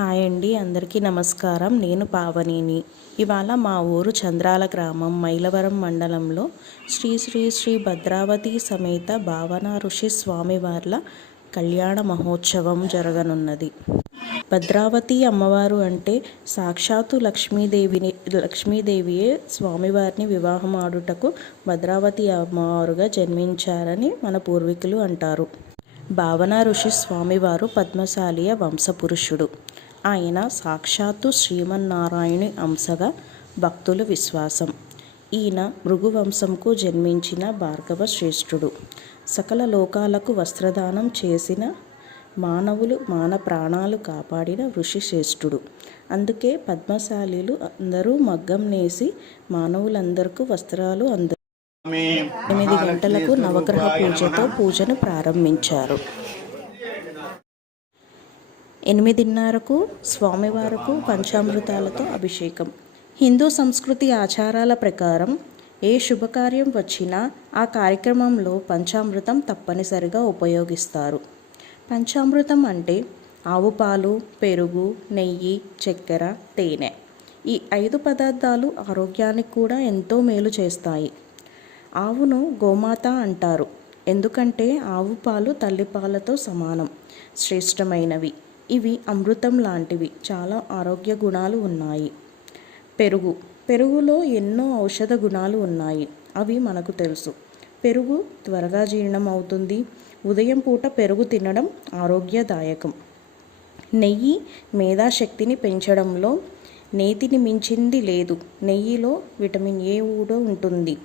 Hi అండి, అందరికీ నమస్కారం. నేను పావనిని. ఇవాళ మా ఊరు చంద్రాల గ్రామం మైలవరం మండలంలో శ్రీ శ్రీ శ్రీ భద్రావతి సమేత భావన ఋషి స్వామివార్ల కళ్యాణ మహోత్సవం జరగనున్నది. భద్రావతి అమ్మవారు అంటే సాక్షాత్తు లక్ష్మీదేవియే స్వామివారిని వివాహం ఆడుటకు భద్రావతి అమ్మవారుగా జన్మించారని మన పూర్వీకులు అంటారు. భావన ఋషి స్వామివారు పద్మశాలియ వంశపురుషుడు. ఆయన సాక్షాత్తు శ్రీమన్నారాయణుని అంశగా భక్తుల విశ్వాసం. ఈయన భృగువంశంకు జన్మించిన భార్గవ శ్రేష్ఠుడు. సకల లోకాలకు వస్త్రదానం చేసిన మాన ప్రాణాలు కాపాడిన ఋషి శ్రేష్ఠుడు. అందుకే పద్మశాలీలు అందరూ మగ్గం నేసి మానవులందరికీ వస్త్రాలు 8 గంటలకు నవగ్రహ పూజతో పూజను ప్రారంభించారు. 8:30కు స్వామివారికి పంచామృతాలతో అభిషేకం. హిందూ సంస్కృతి ఆచారాల ప్రకారం ఏ శుభకార్యం వచ్చినా ఆ కార్యక్రమంలో పంచామృతం తప్పనిసరిగా ఉపయోగిస్తారు. పంచామృతం అంటే ఆవు పాలు, పెరుగు, నెయ్యి, చక్కెర, తేనె. ఈ 5 పదార్థాలు ఆరోగ్యానికి కూడా ఎంతో మేలు చేస్తాయి. ఆవును గోమాత అంటారు. ఎందుకంటే ఆవు పాలు తల్లిపాలతో సమానం, శ్రేష్టమైనవి. ఇవి అమృతం లాంటివి. చాలా ఆరోగ్య గుణాలు ఉన్నాయి. పెరుగులో ఎన్నో ఔషధ గుణాలు ఉన్నాయి. అవి మనకు తెలుసు. పెరుగు త్వరగా జీర్ణం అవుతుంది. ఉదయం పూట పెరుగు తినడం ఆరోగ్యదాయకం. నెయ్యి మేధాశక్తిని పెంచడంలో నేతిని మించింది లేదు. నెయ్యిలో విటమిన్ ఏ కూడా ఉంటుంది.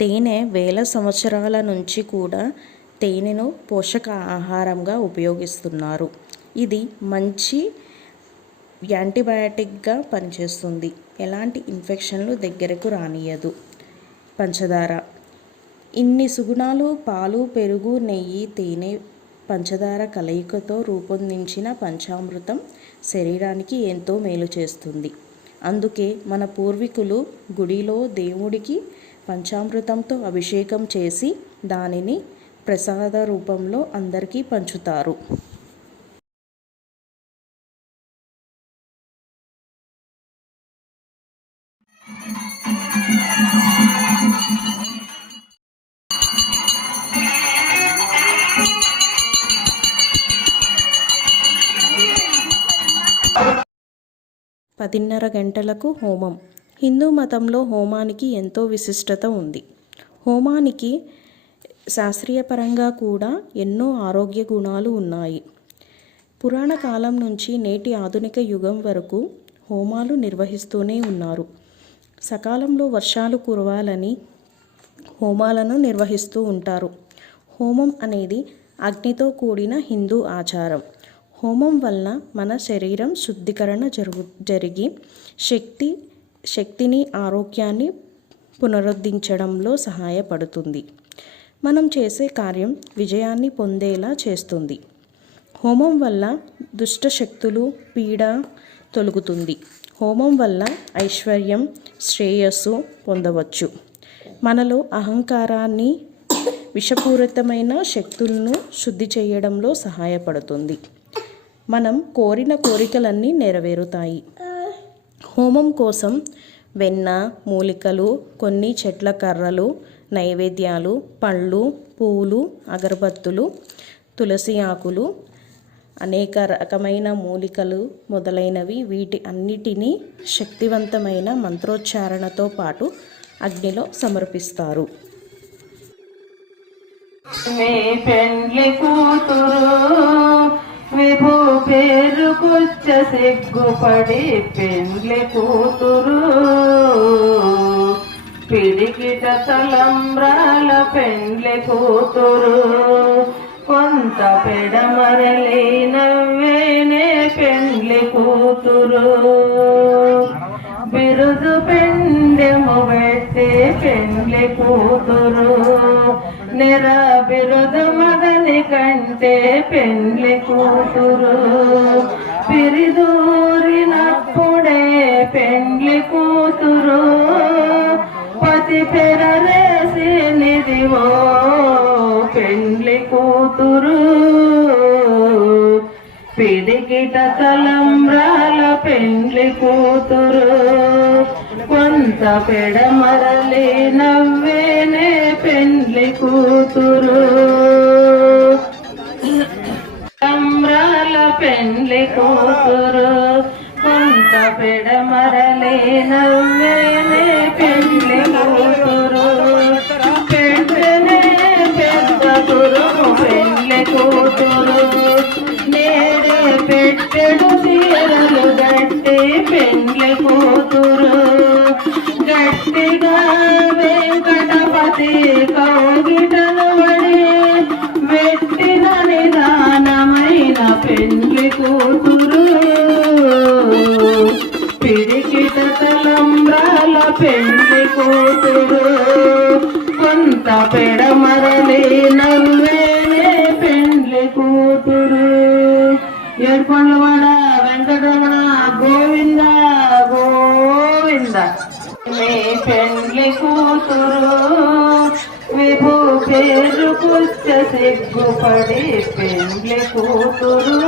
తేనె వేల సంవత్సరాల నుంచి కూడా తేనెను పోషక ఆహారంగా ఉపయోగిస్తున్నారు. ఇది మంచి యాంటీబయాటిక్గా పనిచేస్తుంది. ఎలాంటి ఇన్ఫెక్షన్లు దగ్గరకు రానియదు. పంచదార. ఇన్ని సుగుణాలు పాలు, పెరుగు, నెయ్యి, తేనె, పంచదార కలయికతో రూపొందించిన పంచామృతం శరీరానికి ఎంతో మేలు చేస్తుంది. అందుకే మన పూర్వీకులు గుడిలో దేవుడికి పంచామృతంతో అభిషేకం చేసి దానిని ప్రసాద రూపంలో అందరికీ పంచుతారు. పదిన్నర గంటలకు హోమం. హిందూ మతంలో హోమానికి ఎంతో విశిష్టత ఉంది. హోమానికి శాస్త్రీయపరంగా కూడా ఎన్నో ఆరోగ్య గుణాలు ఉన్నాయి. పురాణ కాలం నుంచి నేటి ఆధునిక యుగం వరకు హోమాలు నిర్వహిస్తూనే ఉన్నారు. సకాలంలో వర్షాలు కురవాలని హోమాలను నిర్వహిస్తూ ఉంటారు. హోమం అనేది అగ్నితో కూడిన హిందూ ఆచారం. హోమం వల్ల మన శరీరం శుద్ధీకరణ జరిగి శక్తిని, ఆరోగ్యాన్ని పునరుద్ధరించడంలో సహాయపడుతుంది. మనం చేసే కార్యం విజయాన్ని పొందేలా చేస్తుంది. హోమం వల్ల దుష్ట శక్తులు, పీడ తొలగుతుంది. హోమం వల్ల ఐశ్వర్యం, శ్రేయస్సు పొందవచ్చు. మనలో అహంకారాన్ని, విషపూరితమైన శక్తులను శుద్ధి చేయడంలో సహాయపడుతుంది. మనం కోరిన కోరికలన్నీ నెరవేరుతాయి. హోమం కోసం వెన్న, మూలికలు, కొన్ని చెట్ల కర్రలు, నైవేద్యాలు, పళ్ళు, పూలు, అగరబత్తులు, తులసి ఆకులు, అనేక రకమైన మూలికలు మొదలైనవి వీటి అన్నిటినీ శక్తివంతమైన మంత్రోచ్చారణతో పాటు అగ్నిలో సమర్పిస్తారు. విభూ పేరుకొచ్చ సిగ్గుపడి పెండ్లి కూతురు పిడికిట తలంబ్రాల పెండ్లి కూతురు కొంత పెడమరలి నవ్వేనే పెండ్లి కూతురు బిరుదు పెండెము పెట్టి పెండ్లి కూతురు నిర బిరుదు మగని కంటే పెండ్లి కూతురు పిరిదూరినప్పుడే పెండ్లి కూతురు పతి పెరరేసి నిదివో పెండ్లి కూతురు పిడికిట తలంబ్రాల పెండ్లి కూతురు కొంత పెడమరలి నవ్వేనే పెండ్లి కూతురు తలంబ్రాల పెండ్లి కూతురు కొంత పెడమరలి నవ్వేనే పెండ్లి కూతురు పెంటనే పెద్ద గురువు పెండ్లి కూతురు నేడే పెట్టెడు చీరలు గట్టి పెండ్లి కూతురు గట్టిగా వెంకటపతి కౌగిటను వడి వెట్టిన నిదానమైన పెండ్లి కూతురు పిడికిట తలంబ్రాల పెండ్లి కూతురు కొంత పెడమరలి నవ్వేనే పెండ్లి కూతురు ఏడుకొండలవాడ వెంకటరమణ గోవింద గోవింద నీ పెండ్లి కూతురు విభూ పేరు పుచ్చ సిగ్గుపడి పెండ్లి కూతురు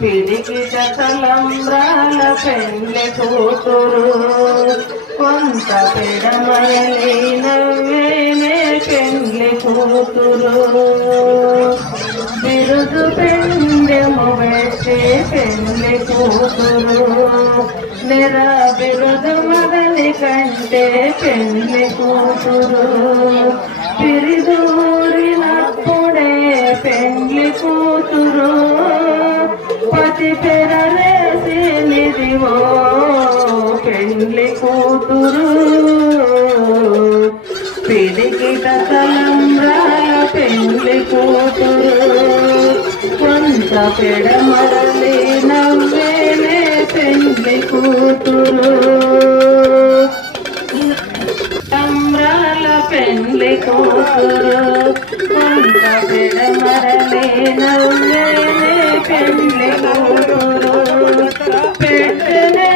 పిడికిట తలంబ్రాల పెండ్లి కూతురు కొంత పెడమరలి నవ్వేనే పెండ్లి కూతురు బిరుదు పెండెము పెట్టి పెండ్లి కూతురు నెర బిరుదు మగని కంటే పెండ్లి కూతురు పిరిదూరినప్పుడే పెండ్లి కూతురు పతి పెరలేసి నిదివో పెండ్లి కూతురు పిడికిట తలంబ్రాల పెండ్లి కూతురు కొంత పెడమరలి నవ్వేనే పెండ్లి కూతురు తలంబ్రాల పెండ్లి కూతురు కొంత పెడమరలి నవ్వేనే పెండ్లి కూతురు పెట్టనే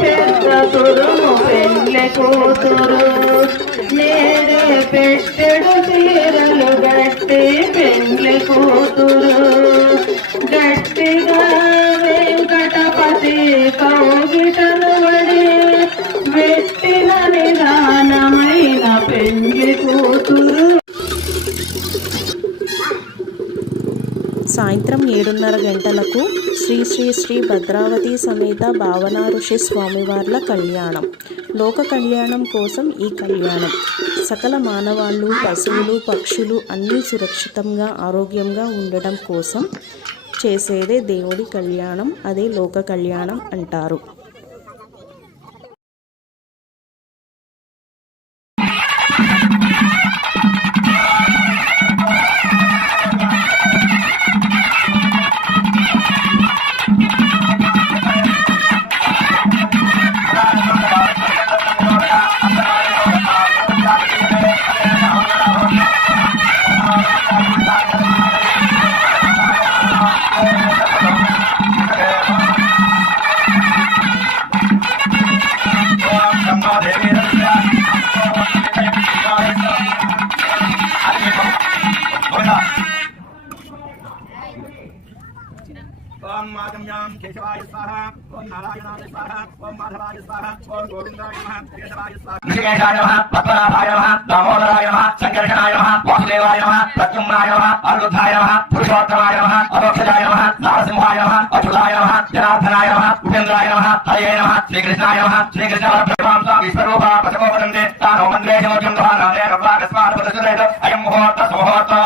పెద్ద గురువు పెండ్లి కూతురు నేడే పెట్టెడు చీరలు గట్టి పెండ్లి కూతురు గట్టిగా వెంకటపతి కౌగిటను వడి వెట్టిన నిదానమైన పెండ్లి కూతురు సాయంత్రం 7:30 గంటలకు శ్రీ శ్రీ శ్రీ భద్రావతి సమేత భావనా ఋషి స్వామివార్ల కళ్యాణం. లోక కళ్యాణం కోసం ఈ కళ్యాణం. సకల మానవాళ్ళు, పశువులు, పక్షులు అన్నీ సురక్షితంగా ఆరోగ్యంగా ఉండడం కోసం చేసేదే దేవుడి కళ్యాణం. అదే లోక కళ్యాణం అంటారు. ओम माधव्याम केशवाय स्वाहा ओम नारायणाय स्वाहा ओम माधवाय स्वाहा ओम गोविंदाय नमः केशवाय स्वाहा ऋषिकेशाय नमः पद्मनाभाय नमः दामोदराय नमः संकर्षणाय नमः वासुदेवाय नमः प्रद्युम्नाय नमः अनिरुद्धाय नमः पुरुषोत्तमाय नमः अरोक्षजाय नमः नारसिंहाय नमः अच्युताय नमः जनार्दनाय नमः उपेन्द्राय नमः हरये नमः श्रीकृष्णाय नमः श्रीकृष्ण परब्रह्म विश्वरूपा पशवो वदन्ते तानो मन्त्रे जोज्यं दहानादे रब्बाकस्मात् पदसुरेत अयं मुहूर्तः सुमुहूर्तः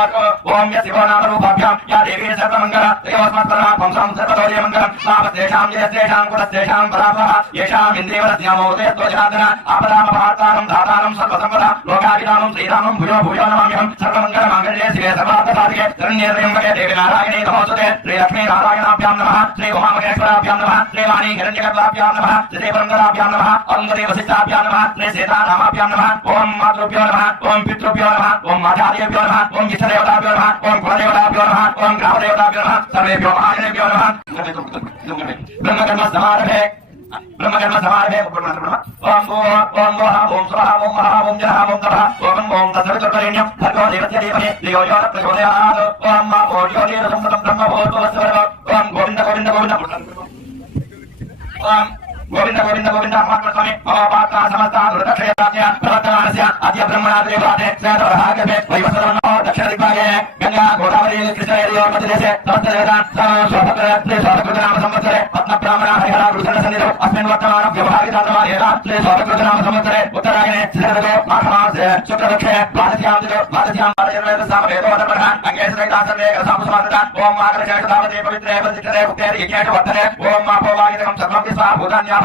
ओम यशिवो नाम रूपाभ्यां या देवी सर्वमङ्गला तयोस्मात् परमात्मं सर्वतोजय मङ्गलं तावत्तेषां यस्तेषां कुलस्तेषां परापः येषाम् इन्द्रियवरस्यामोदे त्वजादन आपदामपहातारं धातारं सर्वसम्पदा लोकाभिरामं श्रीरामं भूयो भूयो नमाम्यहं सर्वमङ्गलमाङ्गल्ये शिवे सर्वार्थसाधिके शरण्ये देवी नारायणे नमोस्तुते श्रीलक्ष्मी नारायणाभ्यां नमः श्री उमामहेश्वराभ्यां नमः श्रीवाणी हिरण्यगर्भाभ्यां नमः श्रीपुरन्दराभ्यां नमः अरुन्धती वसिष्ठाभ्यां नमः श्री सीतारामाभ्यां नमः ओम मातृभ्यो नमः ओम पितृभ्यो नमः ओम मातादेव्यो नमः ओम इष्टदेवताभ्यो नमः ओम कुलदेवताभ्यो नमः ओम ग्रामदेवताभ्यो नमः सर्वेभ्यो महाजनेभ्यो नमः ब्रह्मकर्म समारभे ब्रह्मकर्म समारभे ओम स्वाहा ओम महा ओम जहा ओम तपः ओम तत्सवितुर्वरेण्यं भर्गो देवस्य धीमहि धियो यो न प्रचोदयात् ओम मा ओजोजेन संसतं ब्रह्म भूर्भुवस्सुः ओम गोविंद गोविंद गोविंद ओम गोविंद गोविंद गोविंद महात्मस्वामी ममोपात्ता समस्ता वृतक्षयराज्य प्रवर्तमानस्य अद्य ब्रह्मणाद्रिपाठे श्वेतवराहगर्भे वैवस्वतमनो दक्षिणदिग्भागे गंगा गोदावरी कृष्णयोः मध्यदेशे समस्तदेवतान् स्वभद्रनाम संवत्सरे पद्मब्राह्मण हरिहर वृषणसन्निधौ अस्मिन् वर्तमानं व्यवहारितातमानेन स्वभद्रनाम संवत्सरे उत्तरायणे श्रीरघो माघमासे शुक्लपक्षे द्वादश्यां सामवेदोदपर्णः अङ्गे सहितासन्ने रसामुसमादतान् ओम माघरशेषधावते पवित्रे प्रतिष्ठते भुक्तेर् यज्ञेषु वर्धने ओम मापोवागितकं सर्वं विस्वा भूतान्या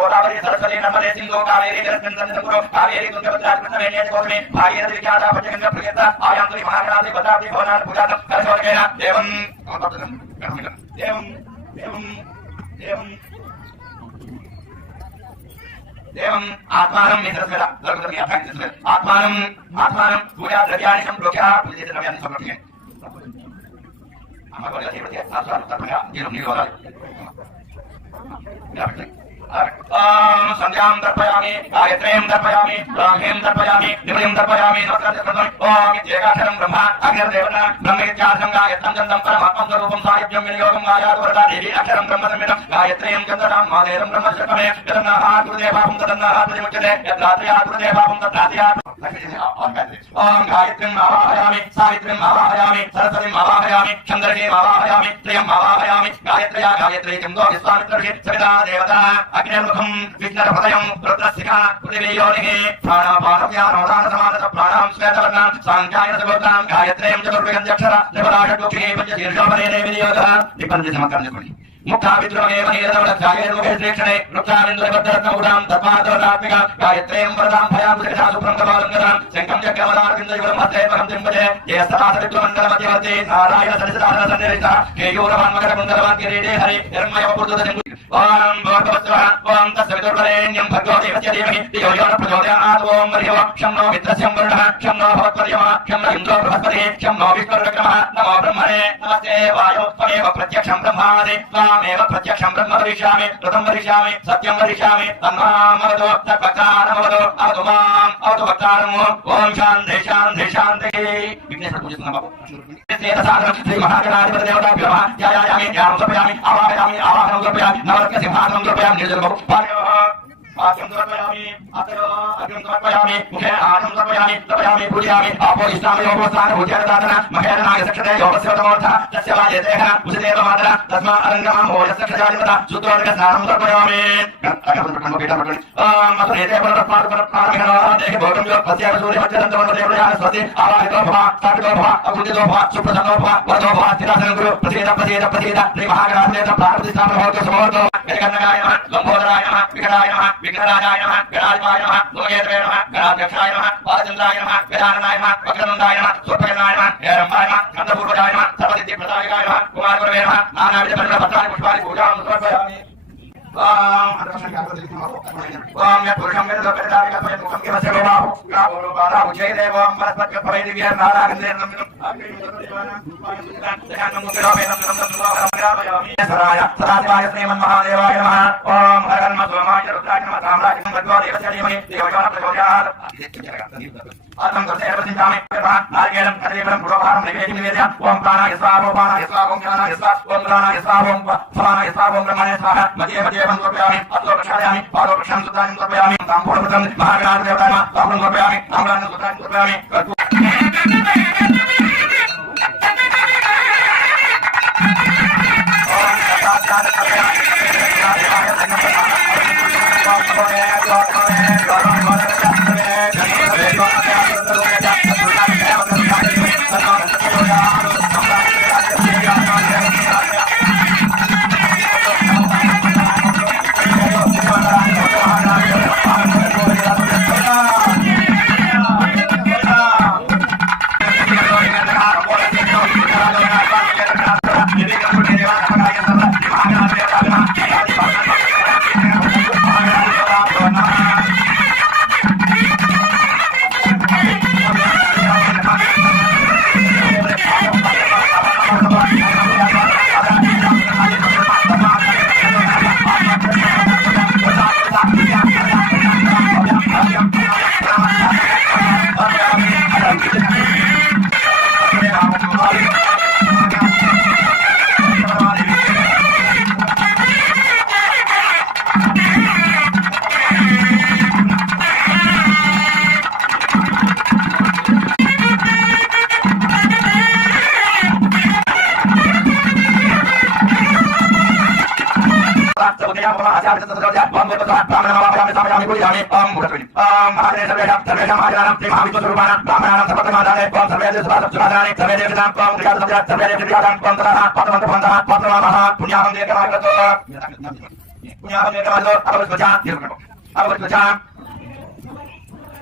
गोदावरी सरस्वती नर्मदे सिंधु कावेरी कावेरी आयान्तरी महागणाधि भद्राधि भवनाथ पूजातं करशोरेण एवं देवं आत्मानं निसर्गदा सर्वत्र व्याप्तं आत्मानं पूजा द्रव्याणि संप्रोक्ष्य पूजित द्रव्याणि समर्पये अमर देवते आस्वाद तर्पया जीवं निरोधाय संध्यां तर्पयामि गायत्रीं तर्पयामि ब्राह्मीं तर्पयामि निमयं तर्पयामि नमस्कारं ओम इत्येकाक्षरं ब्रह्मा अग्निर्देवता ब्रह्मेत्यार्थं गायत्रं चन्दं परमात्मं स्वरूपं सायुज्यं विनियोगं गायादुरता देवी अक्षरं ब्रह्मसंहितं गायत्रीं चन्द्रनां मादेरं ब्रह्मशर्मणे यदन्नाः गुरुदेवाहं तदन्नाः प्रतिमुच्यते यद्रात्र्या गुरुदेवाहं तद्रात्र्या ओम गायत्रीं आवाहयामि सावित्रीं आवाहयामि सरस्वतीं आवाहयामि चन्द्रशीं आवाहयामि त्र्यं आवाहयामि गायत्र्या गायत्री चन्दो विश्वामित्रर्षि सविता देवता अग्निर्मुखं विघ्नहृदयं रुद्रशिखा पृथिवीयोनिः प्राणापानव्यानोदानसमानस प्राणां श्वेतवर्णां साङ्ख्यायन सगोत्रां गायत्रीं चतुर्विगन्ध्यक्षर त्रिपदाषड्मुखी पञ्चशीर्षोपनेने विनियोगः निपन्दितमकर्म చేసుకోండి मुक्ता विद्रोहे महीरदवलक्षायेर्मुखे श्रीक्षणे वृक्षामिन्द्रभद्रत्नमुदां तद्मातोरात्मिका गायत्रीं वरदां भयां सुखितासुप्रंकपालङ्करां शङ्खं चक्रमदार्किन्दयुगं हस्तेपकं त्रिम्बजे ये सदासरित्वमण्डलमध्यवर्ती नारायण सरिसदासन्निरिता केयूरवान्मकरकुण्डलवान् किरीटे हरि निर्मयोपूर्दुतजं ओम भगवत्वः ओम तत्सवितुर्वरेण्यं भर्गो देवस्य धीमहि धियो यो न प्रचोदयात् ओम वर्यो क्षं नो मित्रस्यं वरुणः क्षं नो भवत्वर्यमः क्षं न इन्द्रो बृहस्पतिः क्षं नो विष्णुर्विक्रमः नमो ब्रह्मणे नमस्ते वायो त्वमेव प्रत्यक्षं ब्रह्मासि त्वामेव प्रत्यक्षं ब्रह्म वरिष्यामि ऋतं वरिष्यामि सत्यं वरिष्यामि तन्मामवतु तद्भक्तारमवतु अवतु माम् अवतु भक्तारम् ओम शान्ति शान्ति शान्तिः विघ्नेश्वर पूजितं बाबू श्री महागणाधिपति देवताभ्यो नमः ध्यायामि ध्यानं समर्पयामि आवाहनं समर्पयामि नवरत्न सिंहासनं समर्पयामि निर्जलबाबू आद्यं समर्पयामि अग्निं समर्पयामि मुखे आनं समर्पयामि तर्पयामि पूजयामि आपो इष्टामयोपस्थान पूज्यदातन महेरनाय सक्षते योगस्योतमोर्थः तस्य वायतेह उषदेव मातरः तस्मा अरङ्गमं भोजस्य क्षजादिमता शुद्धोदक स्नानं समर्पयामि अगमपटनं पीठपटनं मसुरेते परतस्मात्परप्राणमिनो देहि भोगं यो तस्य सूर्यमध्यदन्तमदेवयाः स्वस्ति आवाहितो भव स्थापितो भव अकुण्ठितो भव सुप्रसन्नो भव वरदो भव स्थिरासनं कुरु प्रसीद श्री महागणाधिपतेन प्रारब्धस्थापन भवतु समोर्तो गणगणनाय नमः लम्बोदराय नमः विकटाय नमः विघ्नराजाय नमः गणाधिपाय नमः लोकेन्द्राय नमः गणाध्यक्षाय नमः बालचन्द्राय नमः गजाननाय नमः वक्रनन्दाय नमः सूर्पकर्णाय नमः हेरम्बाय नमः स्कन्दपूर्वजाय नमः सर्वसिद्धिप्रदायकाय नमः कुमारगुरवे नमः नानाविधपरिमलपत्राणि पुष्पाणि पूजां समर्पयामि ओम यत्पुरुषं वेदोपरिधारिकमुखं किमस्य गोपाहु गावोपादा उच्चैदेवं परस्पत्यपवैदिव्यं नारायणेन सदाशिवाय श्रीमन्महादेवाय नमः ओम हरन्मस्वमाय रुद्राय नमः साम्राज्यं भगवदेवस्य धीमहि धियो यो न प्रचोदयात् आत्मं कर्तयर्वसिञ्चामि नारिकेलं कदलीफलं पुरोभारं निवेदयामि ओम प्राणाय स्वाहा ओम ज्ञानाय स्वाहा ओम प्राणाय स्वाहा ओम समानाय स्वाहा ओम ब्रह्मणे स्वाहा मध्ये मध्ये समर्पयामि अतो प्रक्षालयामि पादो प्रक्षां सुतानि समर्पयामि ताम्बूलपत्रं महागणाधिपतेन ताम्बूलं समर्पयामि ताम्बूलानि सुतानि समर्पयामि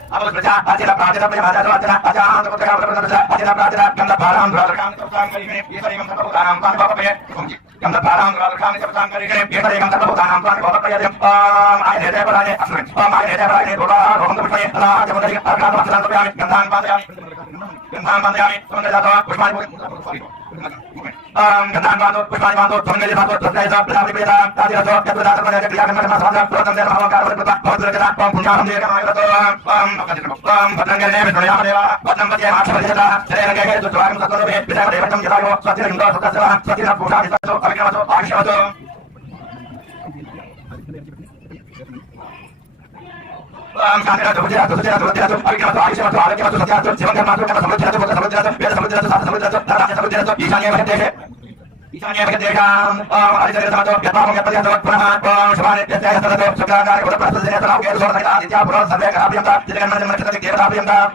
Abos berja, acara praja kanda barang beragam tentang kali ini, kita ingin tahu tanam kan bapak ya, kanda barang beragam tentang kali ini, kita ingin tahu tanam kan bapak ya, ayat ada berani, ayat ada berani, doa, roh untuk berani, Allah jangan dari arkan masalah tu kami, kandang pantai kami, sebentar jatuh, pusmai mungkin, kandang bantu, pusmai bantu, sebentar bantu, selesai berapa beda, tadi jatuh, jatuh datang pada dia akan macam masalah, terus dari malam kalau berdebat, kalau berdebat, punya dia kami Batang kerja betul ya, batang kerja macam apa? Saya kerja itu tuan satu lebih, bisa kerja macam kita itu, suatu yang dua, suatu salah, suatu yang pusat, suatu kami kena masuk, kami masuk. Kami ada tujuh, kami kena masuk, kami masuk, satu, jangan masuk, kami sampai jatuh, biar sampai jatuh, darahnya sampai jatuh, isanya macam deh. Isanya macam deh kan, ada cerita macam, biar bangun, biar terlihat pernah, semuanya biar terlihat terlihat, sekarang udah pernah terlihat terlalu, biar suara kita aditya, pulau sampai ke api yang tak, jadi kan macam kita api yang tak.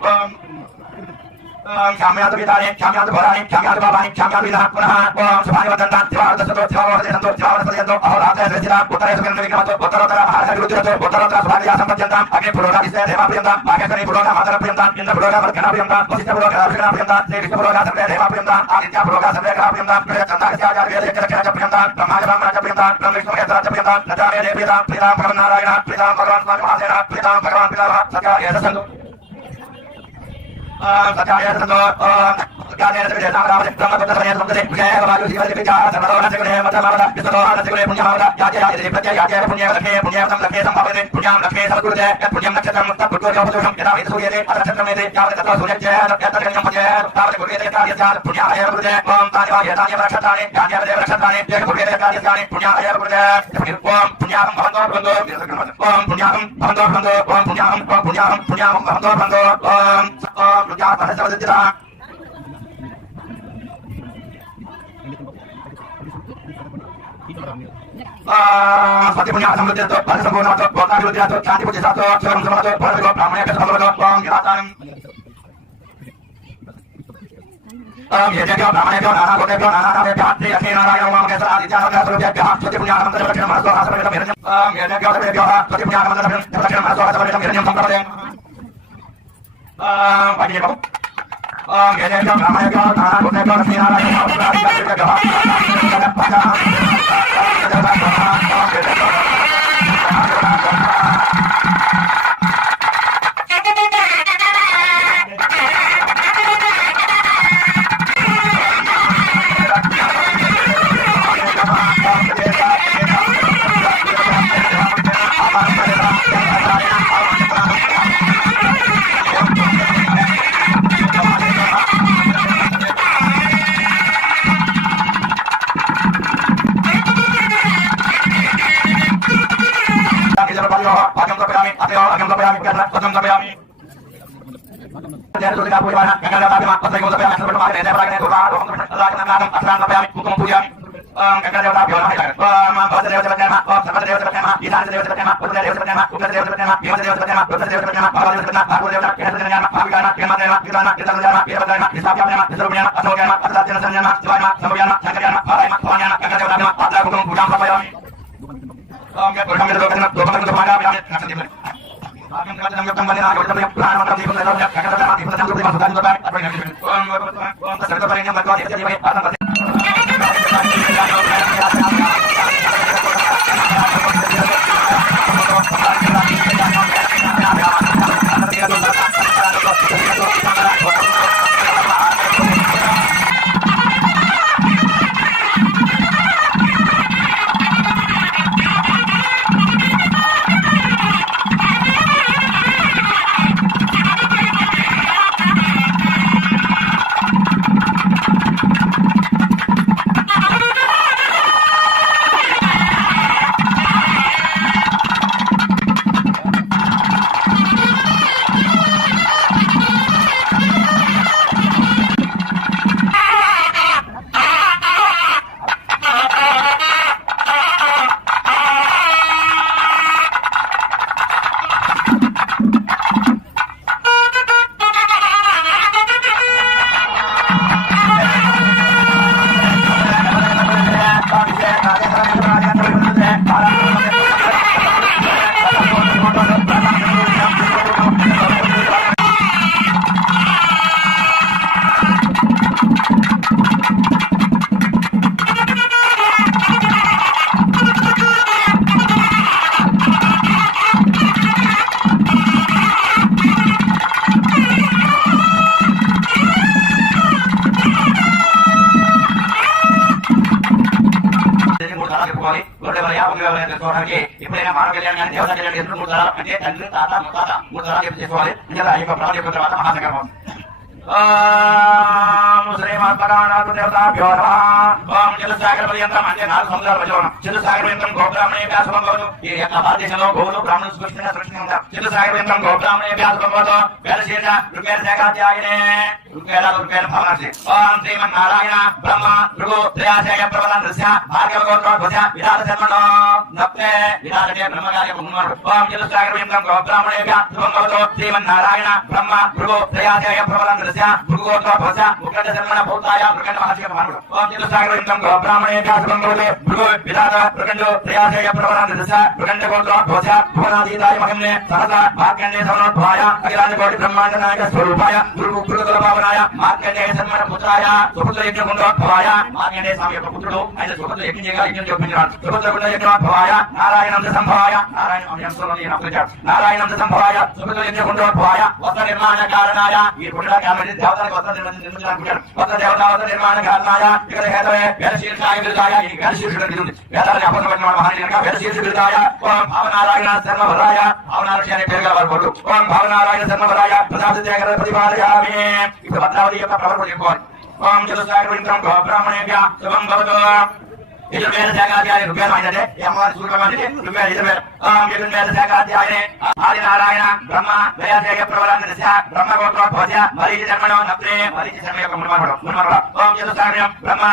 Kami atau kita ni, kami atau orang ni, kami atau bapa ni, kami atau kita, pernah, semuanya bertentang, jiwa ada satu, jiwa ada satu, jiwa ada satu, awal ada cerita, putar yang sekarang mereka masuk, putar bahasa dulu cerita, putar sebagai yang sampai jantan, akhir pulau dah istirahat, hebat yang akhir kali pulau dah mata yang indah pulau dah berkenap yang posisi pulau dah berkenap yang jadi pulau dah sampai hebat yang aditya pulau dah sampai kenap yang kerja cantik saja, dia kerja yang ramaja ramaja yang ramai semua kerja yang negara dia pita permenarayana, pita perwan permasera, pita perwan pita saja ya satu. Saya sentuh, kalian sebagai sahabat, sama saudara seperti saya baju sih baju bicara, sama saudara sebagai macam-macam, bisa saudara sebagai punya saudara, jadi percaya punya laki sama ini, punya laki sama keluarga, punya laki sama keluarga, kita itu sudah ada cerita ini, yang kita tahu sudah ada yang punya, tahu keluarga kita punya ayah keluarga, tanya berkatani, dia keluarga kita punya ayah keluarga, punya Jangan pada sahabat kita. Seperti punya sahabat kita, pada sempurna itu, botak dulu tidak, cantik putih satu, serum semua itu, pada dulu, ramai kita sama dulu, penglihatan. Ya jadi ramai itu, anak botak itu, anak jahat, dia kena raya uang kita saat itu, anak suruh jahat, seperti punya sahabat kita kita masuk, asal kita berani. Ya jadi kita berani, seperti punya sahabat kita masuk, asal kita berani sampai pada. Pagi ni, jadi kita ramai itu, anak botak itu, kena raya uang kita saat itu, ఎప్పుడైనా మానవ కళ్యాణం కానీ దేవత కళ్యాణం చేసిన 3 తరాలు అంటే తండ్రి తాత ముత్తాత 3 తరాలు చేసుకోవాలి. ఇంకా ఈ యొక్క ప్రమాణ యొక్క తర్వాత మహాసంకల్పం. శ్రీమాత్మకానాథ దేవతాభ్యో నమః. ఓం చతుస్సాగర పర్యంతం అంటే 4 సముద్రాల మధ్యలో చతుస్సాగర పర్యంతం గోబ్రాహ్మణే వ్యాసవం భవతు. ఈ యొక్క భారతదేశంలో గోవులు బ్రాహ్మణులు సృష్టించిన ఉంటారు. చతుస్సాగర పర్యంతం గోబ్రాహ్మణే వ్యాసవం భవతు. వేదశీర్ష ఋగ్వేద శాఖాధ్యాయనే ఋగ్వేద భావనసి. ఓం శ్రీమన్నారాయణ బ్రహ్మ భృగు త్రయాశయ ప్రబలం దృశ్య భార్గవ గోత్రోద్భుజ విరాట శర్మణో నప్తే విరాటకే బ్రహ్మగార్య బ్రహ్మణో. ఓం చతుస్సాగర పర్యంతం గోబ్రాహ్మణే వ్యాసవం భవతు. శ్రీమన్నారాయణ బ్రహ్మ భృగు త్రయాశయ ప్రబలం దృశ్య భృగుగోత్రోద్భుజ ముఖండ శర్మణ భూతాయ మృగండ మహర్షి మహానుడు. ఓం చతుస్సాగర పర్యంతం గోబ్రాహ్మణే వ్యాసవం భవతు. భృగు విరాట మృగండు త్రయాశయ ప్రబలం దృశ్య మృగండ గోత్రోద్భుజ భువనాధీతాయ మహిమ్నే సహస మార్కండే సమనోద్భాయ అఖిలాండ కోటి బ్రహ్మాండ నాయక స్వరూపాయ గురు గురుకుల భావనాయ మార్కండే శర్మణ పుత్రాయ సుపుత్ర యజ్ఞకుండోద్భవాయ. మార్కండే స్వామి యొక్క పుత్రుడు ఆయన సుపుత్ర యజ్ఞం చేయగా యజ్ఞం చూపించాడు. సుపుత్ర కుండ యజ్ఞోద్భవాయ నారాయణంద సంభవాయ నారాయణంద సంభవాయ సుపుత్ర యజ్ఞకుండోద్భవాయ వస్త్ర నిర్మాణ కారణాయ. ఈ కుండ కాబట్టి దేవతలకు వస్త్ర నిర్మించాలనుకుంటారు. వస్త్ర దేవత నిర్మాణ కారణాయ ఇక్కడ హేతవే వేదశీర్షాయ విరుదాయ. ఈ వేదశీర్షుడు ఉంది వేదాన్ని అపసమైన మహాని కనుక వేదశీర్షుడు విరుదాయ. ఓం భావనారాయణ శర్మవరాయ భావనారాయణ అనే పేరు గల వారు. ఓం భావనారాయణ శర్మవరాయ ప్రసాద ప్రతిపాదయామి. ఇప్పుడు భద్రావతి యొక్క ప్రవర్తన చెప్పుకోవాలి. ఓం చతుస్సాగర పర్యంతం గోబ్రాహ్మణేభ్యః శుభం భవతు. యజుర్వేద శాఖాధ్యాయ ఋగ్వేదం అయితే ఈ అమ్మవారి సూర్యభగవానికి ఋగ్వేద యజుర్వేదం. ఓం యజుర్వేద శాఖాధ్యాయనే ఆదినారాయణ బ్రహ్మ దయాశయ ప్రబలం దృశ్య బ్రహ్మ గోత్రోద్భుజ మరీచి శర్మణో నప్తే మరీచి శర్మ యొక్క మున్మనుడు. ఓం చతుస్సాగరం బ్రహ్మ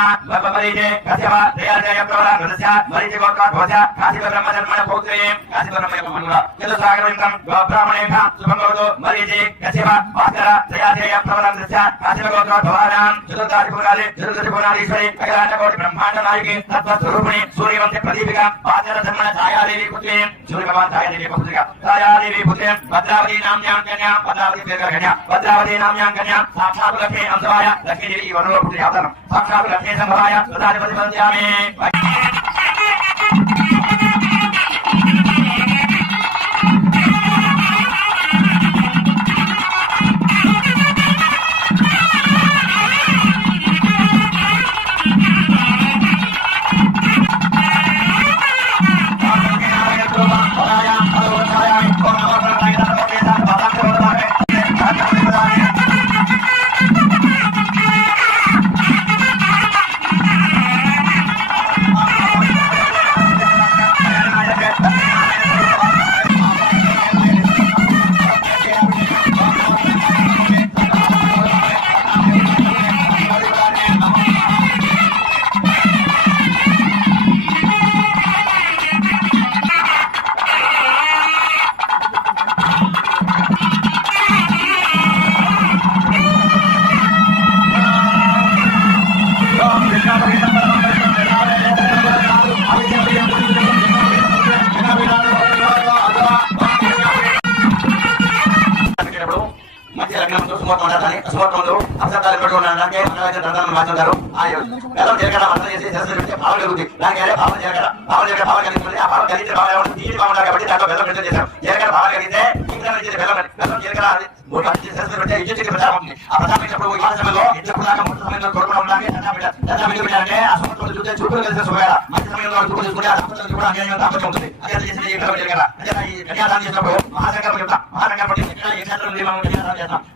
మరీచి కశ్యప దయాశయ ప్రబలం దృశ్య మరీచి గోత్రోద్భుజ కాశీప బ్రహ్మ శర్మణ పౌత్రే కాశీప బ్రహ్మ యొక్క మున్మనుడు. చతుస్సాగరం గోబ్రాహ్మణేభ్యః శుభం భవతు. మరీచి కశ్యప భాస్కర దయాశయ ప్రబలం దృశ్య కాశీప గోత్రోద్భవానాం చతుర్దశిపురాలి చతుర్దశిపురాలీశ్వరి అఖిలాండ కోటి బ్రహ్మాండ నాయకి స్వరూపిణి సూర్యవంశ ప్రదీపిక పాచర ధర్మణ ఛాయాదేవి పుత్రి సూర్యభగవాన్ ఛాయాదేవి పుత్రిక ఛాయాదేవి పుత్రి భద్రావతి నామ్యాం కన్యా భద్రావతి పేరు కన్యా భద్రావతి నామ్యాం కన్యా సాక్షాత్ లక్ష్మీ అంశవాయ లక్ష్మీదేవి ఈ వనంలో పుట్టిన అవతారం సాక్షాత్ లక్ష్మీ సంభవాయ ప్రధానపతి పంచామి.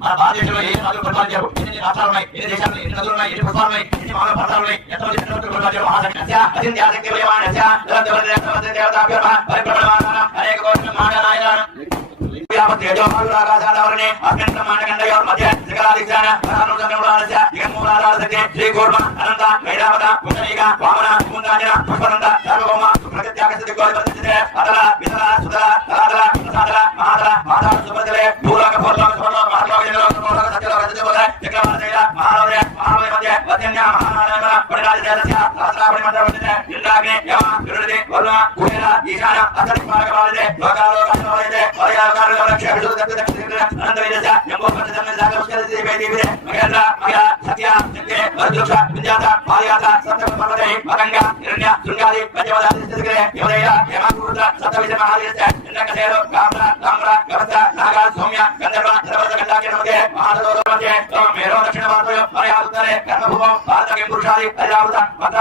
మన భారతదేశంలో ఏ రాజు పరిపాలన చేయరు. ఎన్ని రాష్ట్రాలు ఉన్నాయి, ఎన్ని దేశాలు ఉన్నాయి, ఎన్ని నదులు ఉన్నాయి, ఎన్ని పుష్పాలు ఉన్నాయి, ఎన్ని మానవ పర్వతాలు ఉన్నాయి, ఎంతమంది పరిపాలన చేయరు. మహాశక్తి అనేక కోట్ల మాననాయన తేజోమారురాగాసాదవరణే అత్యంత మానకండయోర్ మధ్య త్రికలాదిక్షాన పరానుజన్యమురాలస్య దిగమూలారాలసత్య శ్రీకూర్మ అనంత వైరావత పుండరీక వామన కుందాజన పుష్పనంద సర్వభౌమ సుప్రత్యాగసిద్ధికోరిపరిస్థితే అతల వితల సుతల తలాతల ప్రసాదల మహాతల మాధవ సుభద్రలే భూలోక పూర్లోక సువర్లోక మహర్లోక జనలోక సువర్లోక సత్యలోక సత్యబోధ చక్రవర్తయ మహాలవయ మహాలవయ మధ్య వత్యన్య మహానారాయణ పరిరాజదేశస్య సహస్రాపణి మంత్రవర్తితే ఇంద్రాగ్ని యమ విరుడితి వరుణ కుబేర ఈశాన అసత్పాలకవాదితే లోకాలోకాశనవాదితే వలయాకారుల దక్షిణ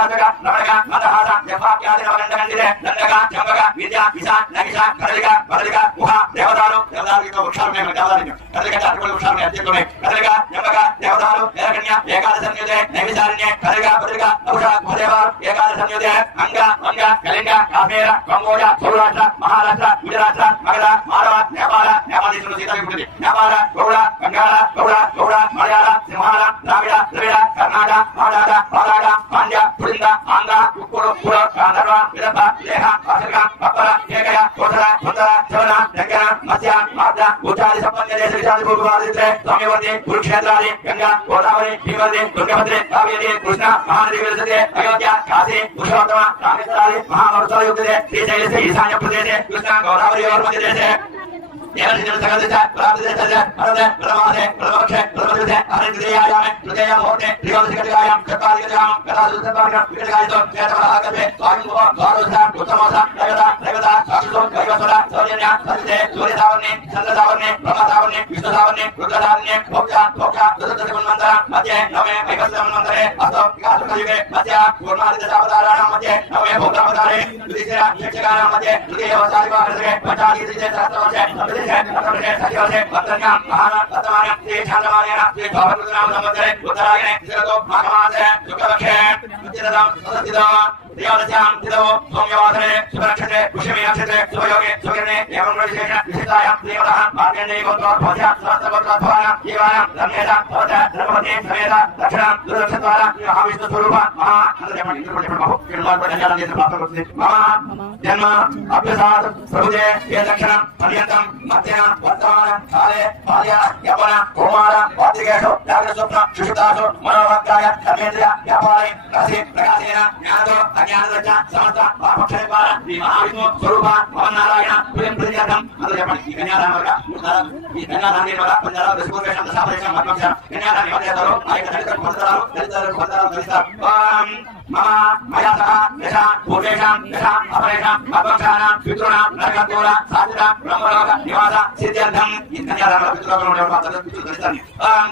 భారత రమణక మదహాస జపాఖ్యాది నవగంధగంధిరే దండక చంపక విద్య విష నగిష కదలిక బదలిక గుహ దేవతాలు వృక్షాలు మేము దేవతాలు కదలిక అటుకుల వృక్షాలు మేము అత్యంత కదలిక చంపక దేవతాలు ఏకన్య ఏకాదశ సంయుతే నైవిచారణ్య కదలిక బదలిక ఔష గుహదేవాలు ఏకాదశ సంయుతే అంగ వంగ కళింగ కాశ్మీర కంబోజ సౌరాష్ట్ర మహారాష్ట్ర గుజరాత్ మగధ మాళవ నేపాల దేశంలో సీత ఉంటుంది నేపాల గౌడ గంగాళ గౌడ గౌడ మలయాళ సింహాల ద్రావిడ ద్రవిడ కర్ణాటక మాడాట పాలాట పాండ్య పుడింద ఆంధ్ర ఉక్కుడు పుర గాంధర్వ విదర్భ లేహ ఆశ్రిక పప్పల కేకయ కోసల సుందర శ్రవణ దగ్గర మత్స్య మార్ద ఉచ్చాది సంపన్న దేశ విశాలి భూపాదిత్రే స్వామివర్తి కురుక్షేత్రాది గంగా గోదావరి భీమవతి దుర్గభద్రి కావేరి కృష్ణ మహానది విలసతే అయోధ్య కాశీ పురుషోత్తమ రామేశ్వరాది మహామరుతాయుక్తే శ్రీశైలస్య ఈశాన్య ప్రదేశే కృష్ణ గోదావరి మధ్య దేశే దేవశిజన సగదిత ప్రాప్తిదేశ అరదే ప్రమాదే ప్రమోక్షే ప్రమదితే అరిద్రియాయామే హృదయ మోటే త్రియోదశికటిగాయం చక్కాదికటిగాయం గతాదుసర్వార్గం వికటిగాయతో చేతవరాగతే స్వామిభవ ద్వారోధ ఉత్తమోస దైవత సాక్షితో దైవస్వర సౌర్యన్య సరితే సూర్యధావర్ణి చంద్రధావర్ణి బ్రహ్మధావర్ణి విష్ణుధావర్ణి రుద్రధావర్ణి భోక్ష దుర్దశమన్వంతర మధ్యే నవమే వైవస్వన్వంతరే అస్తో వికాసుకయుగే మధ్య పూర్ణాదిదశావతారాణం మధ్యే నవమే భోక్తావతారే యుధిష్ఠిర యక్షగానాం మధ్యే తృతీయవతారివాహనసే పంచాదీతిజే సహస్రవర్షే జన్మ అభ్యసాత్ ప్రభుజే ఏ దక్షిణం పర్యంతం మధ్యన వర్తమాన కాలే బాల్య యవన కౌమార వార్తికేషు జాగ్రత్త స్వప్న సుషుప్తాసు మనోవాక్కాయ కర్మేంద్రియ వ్యాపారే రసి ప్రకాశేన జ్ఞానతో అజ్ఞానదచ్చ సమర్థ పాపక్షేపార శ్రీ మహావిష్ణు స్వరూప భవన్నారాయణ ప్రియం ప్రతిగతం అందరూ చెప్పండి ఈ కన్యాదానం ఈ కన్యాదానం వల్ల పంచాల దశపూర్వేషం దశాపరేషం మధ్యం కన్యాదానం ఎవరు చేస్తారు ఆ యొక్క దళితులకు పొందతారు దళితులకు ధరిస్తారు మమ మయా సహ యశ పూర్వేషాం యశ అపరేషాం మధ్వంశానాం పితృణాం నరకగోళ సాధిత బ్రహ్మలోక నివాస సిద్ధ్యర్థం ఈ కన్యాదానంలో పితృలోకంలో ఉండే వాళ్ళు పితృలు ధరిస్తారు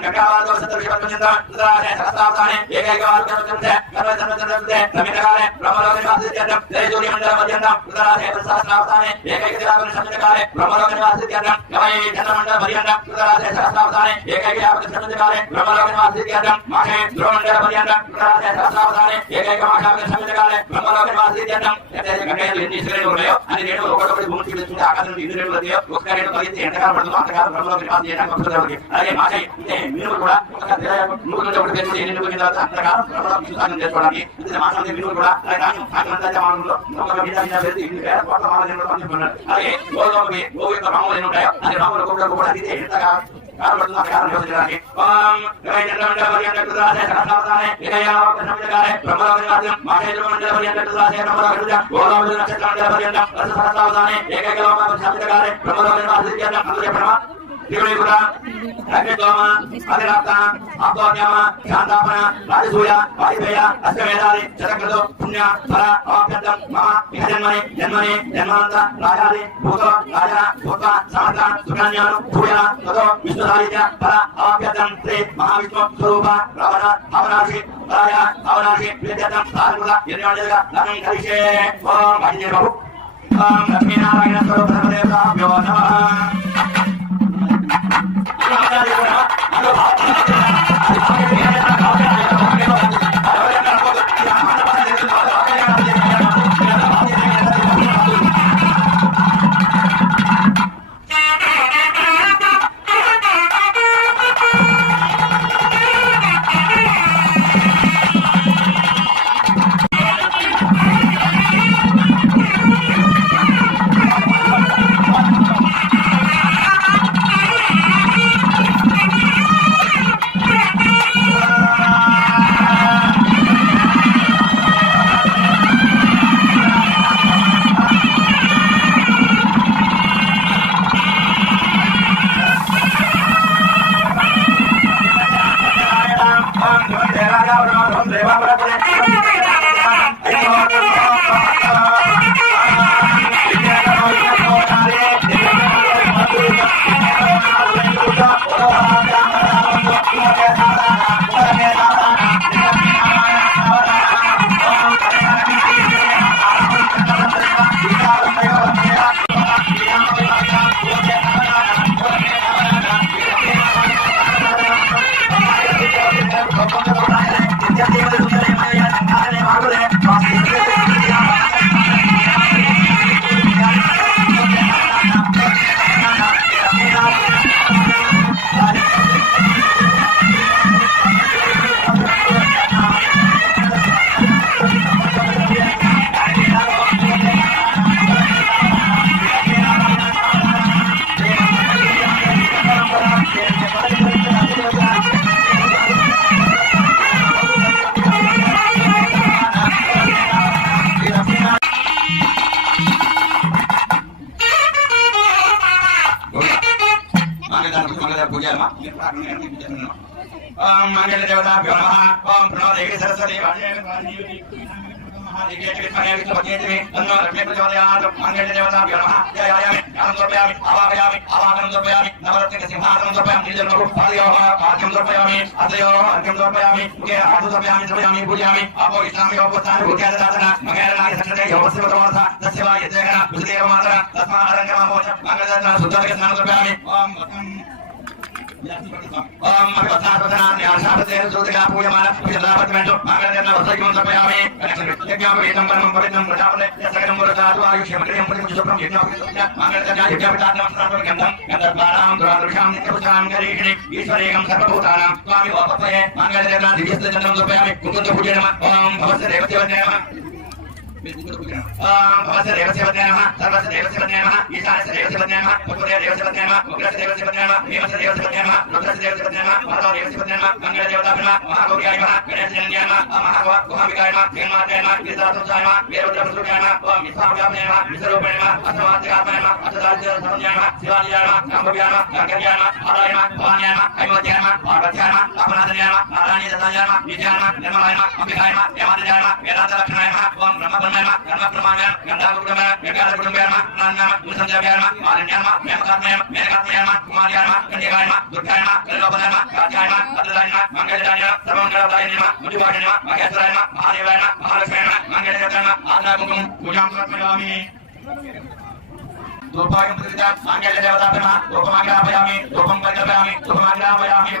గంగావారతో సత్యవిషపత్యంత రుద్రాలే సహస్రావతానే ఏకైకవారుకరుతే సర్వధర్మచంద్రతే నమితకాలే బ్రహ్మలోక నివాస సిద్ధ్యర్థం జయజూరి మండల పర్యంతం రుద్రాలే సహస్రావతానే ఏకైకవారుకరుతే సమితకాలే బ్రహ్మలోక నివాస సిద్ధ్యర్థం గమై చంద్రమండల పర్యంతం రుద్రాలే సహస్రావతానే ఏకైకవారుకరుతే సమితకాలే బ్రహ్మలోక నివాస సిద్ధ్యర్థం మాహే ధ్రువమండల పర్యంతం రుద్రాలే సహస్రావతానే ఏకైకవారుకరుతే సమితకాలే బ్రహ్మలోక నివాస సిద్ధ్యర్థం ఎన్ని గంటలు ఎన్ని ఇసుకలు ఉన్నాయో అన్ని రేణులు ఒకటొకటి భూమి చూపిస్తుంది ఆకాశం ఎన్ని రేణులు ఉన్నాయో ఒక రేణు కలిగితే ఎంతకాలం పడుతుందో అంతకాలం బ్రహ్మలోక నివాసం చేయడానికి వస్తుంది అలాగే మాషై అంటే మీరు కూడా నూరు నుండి ఒకటి పెంచి ఎన్ని రోజుల తర్వాత అంతకాలం బ్రహ్మలోక విశ్వాసం చేసుకోవడానికి ఇది మాసం మీరు కూడా మానంలో ఇన్ని వేల కోట్ల మానవులు పంచుకున్నారు అలాగే గోవు యొక్క రాములు ఎన్ని ఉంటాయో అన్ని రాముల కోట్లకు కూడా ఇది ఎంతకాలం యోచించడానికి శాంతాపన రాజసూయ వాయుపేయ అష్టవేదాది శతకృతు పుణ్య ఫల అవాప్యర్థం మమ ఇహ జన్మని జన్మని జన్మాంత రాజాది భూతో రాజన భూత సమర్థ సుకన్యాను భూయన తతో విష్ణుదారిత్య ఫల అవాప్యర్థం శ్రీ మహావిష్ణు స్వరూప రావణ అవనాశి రాయ అవనాశి విద్యర్థం సాధుల ఎన్నిగా ధనం కలిసే ఓం అజ్ఞే బాబు ఓం లక్ష్మీనారాయణ స్వరూప సర్వదేవతాభ్యో నమః. మంగళ పూజామా ఓం మంగళ దేవతాభ్యో నమః ఓం ప్రణవ దేవి సరస్వతి ఓం మగవతాపదనాన్ని ఆశాపదేన సూతిగా పూయమాన విజలాపతిమెంటు మాగదేన వసైకం సమయామి యజ్ఞాపేతం పరమం పవిత్రం ప్రజాపదే యసగరం వరదాసు ఆయుష్యమక్రియం ప్రతిముచుప్రం యజ్ఞాపేతం మాగదేన యజ్ఞాపేతాత్మ సంస్కారం గంధం గంధర్వాణాం దురాదృశాం నిత్యపుష్టాం గరీషిణి ఈశ్వరేకం సర్వభూతానాం స్వామి ఓపత్వయే మాగదేన దివ్యస్థితం సమయామి కుంకుమ పూజే నమః ఓం భవస్య దేవతే నమః భవస్య దేవస్య నమః సర్వస్య దేవస్య నమః ఈశాన్యస్య దేవస్య నమః ఉత్తరే దేవస్య నమః ఉగ్రస్య దేవస్య నమః భీమస్య దేవస్య నమః రుద్రస్య దేవస్య నమః మాధవ దేవస్య నమః మంగళ దేవతాయ నమః మహాగౌర్యాయ నమః గణేశజనన్యాయ నమః మహాగౌర గుహాంబికాయ నమః హేమాత్యాయ నమః వీరదాసంసాయ నమః వీరరుద్రప్రసూయాయ నమః ఓం విశ్వావ్యాప్యాయ నమః విశ్వరూపాయ నమః అష్టమాత్రికాత్మాయ నమః అష్టదాస్య సర్వజ్ఞాయ నమః శివాలయాయ నమః శాంభవ్యాయ నమః గంగవ్యాయ నమః ఆదాయ నమః భవాన్యాయ నమః హైమవత్యాయ నమః పార్వత్యాయ నమః అపనాథన్యాయ నమః నారాయణ దత్తాయ నమః విద్యాయ నమః నిర్మలాయ నమః అంబికాయ నమః హేమాద్రియాయ నమః వేదాంత లక్షణాయ నమః ఓం బ్రహ్మబ్రహ్మాయ నమః కర్మ గంధాకుటుంబాయ వ్యకాలకుటుంబాయ నమః నాన్నమ ముసంజాభ్యాయ నమః మాలిన్యాయ నమః మేమకాత్మయ మేనకాత్మయ నమః కుమార్యాయ నమః కన్యకాయ నమః దుర్గాయ నమః కల్లోపదాయ నమః కాత్యాయ నమః అద్దాయ నమః మంగళదాయ నమః సర్వమంగళదాయ నమః ముదివాయ నమః మహేశ్వరాయ నమః మహాదేవాయ నమః మహాలక్ష్మీయ నమః మంగళదాయ నమః ఆదాముఖం పూజాం సమర్పయామి ధూపాయం ప్రతిష్ఠా మంగళ దేవతాభ్యో నమః ధూపమాగ్రాపయామి ధూపం పరికల్పయామి ధూపమాగ్రాపయామి